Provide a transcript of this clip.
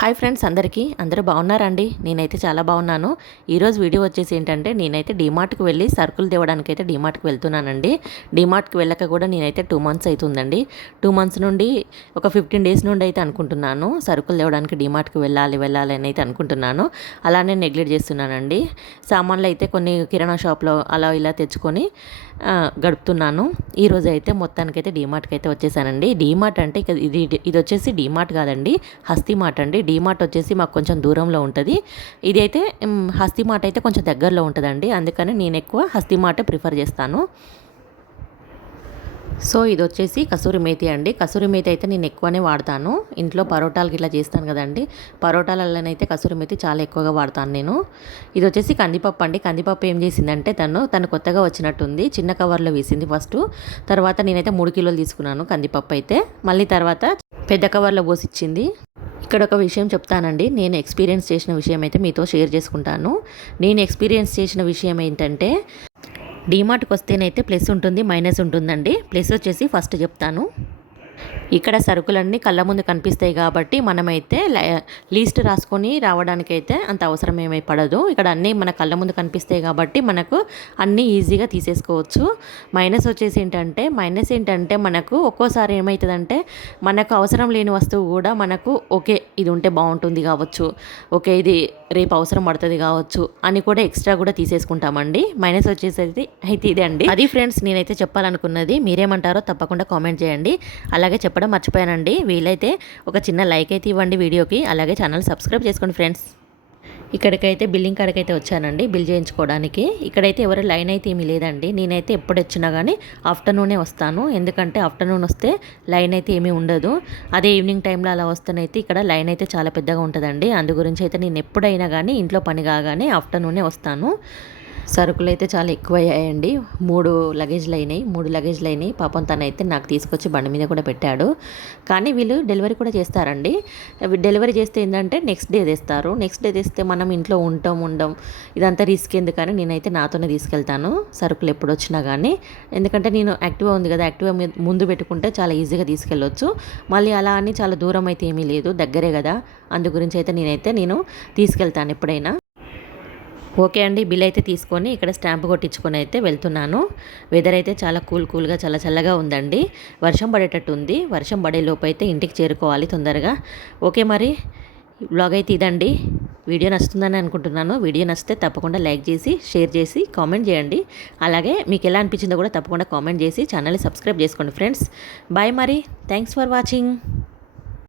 Hi friends అందరికీ. అందరూ బాగున్నారండి? నేనైతే చాలా బాగున్నాను. ఈరోజు వీడియో వచ్చేసి ఏంటంటే నేనైతే డీమార్ట్కి వెళ్ళి సరుకులు తేవడానికి అయితే డీమార్ట్కి వెళ్తున్నానండి. డీమార్ట్కి వెళ్ళక కూడా నేనైతే టూ మంత్స్ అవుతుందండి టూ మంత్స్ నుండి ఒక ఫిఫ్టీన్ డేస్ నుండి అయితే అనుకుంటున్నాను. సరుకులు తేవడానికి డీమార్ట్కి వెళ్ళాలి వెళ్ళాలి అని అయితే అనుకుంటున్నాను. అలానే నెగ్లెక్ట్ చేస్తున్నానండి. సామాన్లు అయితే కొన్ని కిరాణా షాప్లో అలా ఇలా తెచ్చుకొని గడుపుతున్నాను. ఈరోజు అయితే మొత్తానికైతే డీమార్ట్కి అయితే వచ్చేసానండి. డీమార్ట్ అంటే ఇది ఇది వచ్చేసి డీమార్ట్ కాదండి. హస్తి మార్ట్ అండి. డీమార్ట్ వచ్చేసి మాకు కొంచెం దూరంలో ఉంటుంది. ఇది అయితే హస్తి మార్ట్ అయితే కొంచెం దగ్గరలో ఉంటుందండి. అందుకని నేను ఎక్కువ హస్తి మార్టే ప్రిఫర్ చేస్తాను. సో ఇది వచ్చేసి కసూరి మేతి అండి. కసూరి మేతి అయితే నేను ఎక్కువనే వాడతాను. ఇంట్లో పరోటాలకి ఇట్లా చేస్తాను కదండి. పరోటాలలోనైతే కసూరి మేతి చాలా ఎక్కువగా వాడతాను నేను. ఇది వచ్చేసి కందిపప్పు అండి. కందిపప్పు ఏం చేసిందంటే తను తను కొత్తగా వచ్చినట్టుంది. చిన్న కవర్లో వేసింది ఫస్ట్. తర్వాత నేనైతే మూడు కిలోలు తీసుకున్నాను కందిపప్పు అయితే. మళ్ళీ తర్వాత పెద్ద కవర్లో పోసిచ్చింది. ఇక్కడ ఒక విషయం చెప్తానండి. నేను ఎక్స్పీరియన్స్ చేసిన విషయం అయితే మీతో షేర్ చేసుకుంటాను. నేను ఎక్స్పీరియన్స్ చేసిన విషయం ఏంటంటే డీమార్ట్కి వస్తేనైతే ప్లస్ ఉంటుంది మైనస్ ఉంటుందండి. ప్లస్ వచ్చేసి ఫస్ట్ చెప్తాను. ఇక్కడ సరుకులన్నీ కళ్ళ ముందు కనిపిస్తాయి కాబట్టి మనమైతే లీస్ట్ రాసుకొని రావడానికైతే అంత అవసరం ఏమై పడదు. ఇక్కడ అన్నీ మన కళ్ళ ముందు కనిపిస్తాయి కాబట్టి మనకు అన్నీ ఈజీగా తీసేసుకోవచ్చు. మైనస్ వచ్చేసి ఏంటంటే మైనస్ ఏంటంటే మనకు ఒక్కోసారి ఏమవుతుందంటే మనకు అవసరం లేని వస్తువు కూడా మనకు ఓకే ఇది ఉంటే బాగుంటుంది కావచ్చు. ఓకే ఇది రేపు అవసరం పడుతుంది కావచ్చు అని కూడా ఎక్స్ట్రా కూడా తీసేసుకుంటామండి. మైనస్ వచ్చేసరికి అయితే ఇదే అండి. అది ఫ్రెండ్స్ నేనైతే చెప్పాలనుకున్నది మీరేమంటారో తప్పకుండా కామెంట్ చేయండి. అలాగే చెప్పడం మర్చిపోయానండి. వీలైతే ఒక చిన్న లైక్ అయితే ఇవ్వండి వీడియోకి. అలాగే ఛానల్ సబ్స్క్రైబ్ చేసుకోండి ఫ్రెండ్స్. ఇక్కడికైతే బిల్లింగ్ కాడికైతే వచ్చానండి బిల్ చేయించుకోవడానికి. ఇక్కడైతే ఎవరు లైన్ అయితే ఏమీ లేదండి. నేనైతే ఎప్పుడు వచ్చినా కానీ ఆఫ్టర్నూనే వస్తాను. ఎందుకంటే ఆఫ్టర్నూన్ వస్తే లైన్ అయితే ఏమీ ఉండదు. అదే ఈవినింగ్ టైంలో అలా వస్తేనైతే ఇక్కడ లైన్ అయితే చాలా పెద్దగా ఉంటుందండి. అందు గురించి అయితే నేను ఎప్పుడైనా కానీ ఇంట్లో పని కాగానే ఆఫ్టర్నూనే వస్తాను. సరుకులు అయితే చాలా ఎక్కువ అయ్యాయండి మూడు లగేజ్లు అయినాయి. మూడు లగేజ్లు అయినాయి. పాపం తనైతే నాకు తీసుకొచ్చి బండి మీద కూడా పెట్టాడు. కానీ వీళ్ళు డెలివరీ కూడా చేస్తారండి. డెలివరీ చేస్తే ఏంటంటే నెక్స్ట్ డే తెస్తారు. నెక్స్ట్ డే తెస్తే మనం ఇంట్లో ఉంటాం ఉండం. ఇదంతా రిస్క్ ఎందుకని నేనైతే నాతోనే తీసుకెళ్తాను. సరుకులు ఎప్పుడు వచ్చినా కానీ ఎందుకంటే నేను యాక్టివా ఉంది కదా యాక్టివా ముందు పెట్టుకుంటే చాలా ఈజీగా తీసుకెళ్ళొచ్చు. మళ్ళీ అలా అని చాలా దూరం అయితే ఏమీ లేదు. దగ్గరే కదా. అందు గురించి అయితే నేనైతే నేను తీసుకెళ్తాను ఎప్పుడైనా. ఓకే అండి బిల్ అయితే తీసుకొని ఇక్కడ స్టాంప్ కొట్టించుకొని అయితే వెళ్తున్నాను. వెదర్ అయితే చాలా కూల్ కూల్గా చాలా చల్లగా ఉందండి. వర్షం పడేటట్టు ఉంది. వర్షం పడేలోపు అయితే ఇంటికి చేరుకోవాలి తొందరగా. ఓకే మరి బ్లాగ్ అయితే ఇదండి. వీడియో నచ్చుతుందని అనుకుంటున్నాను. వీడియో నచ్చితే తప్పకుండా లైక్ చేసి షేర్ చేసి కామెంట్ చేయండి. అలాగే మీకు ఎలా అనిపించిందో కూడా తప్పకుండా కామెంట్ చేసి ఛానల్ని సబ్స్క్రైబ్ చేసుకోండి ఫ్రెండ్స్. బాయ్ మరి. Thanks for watching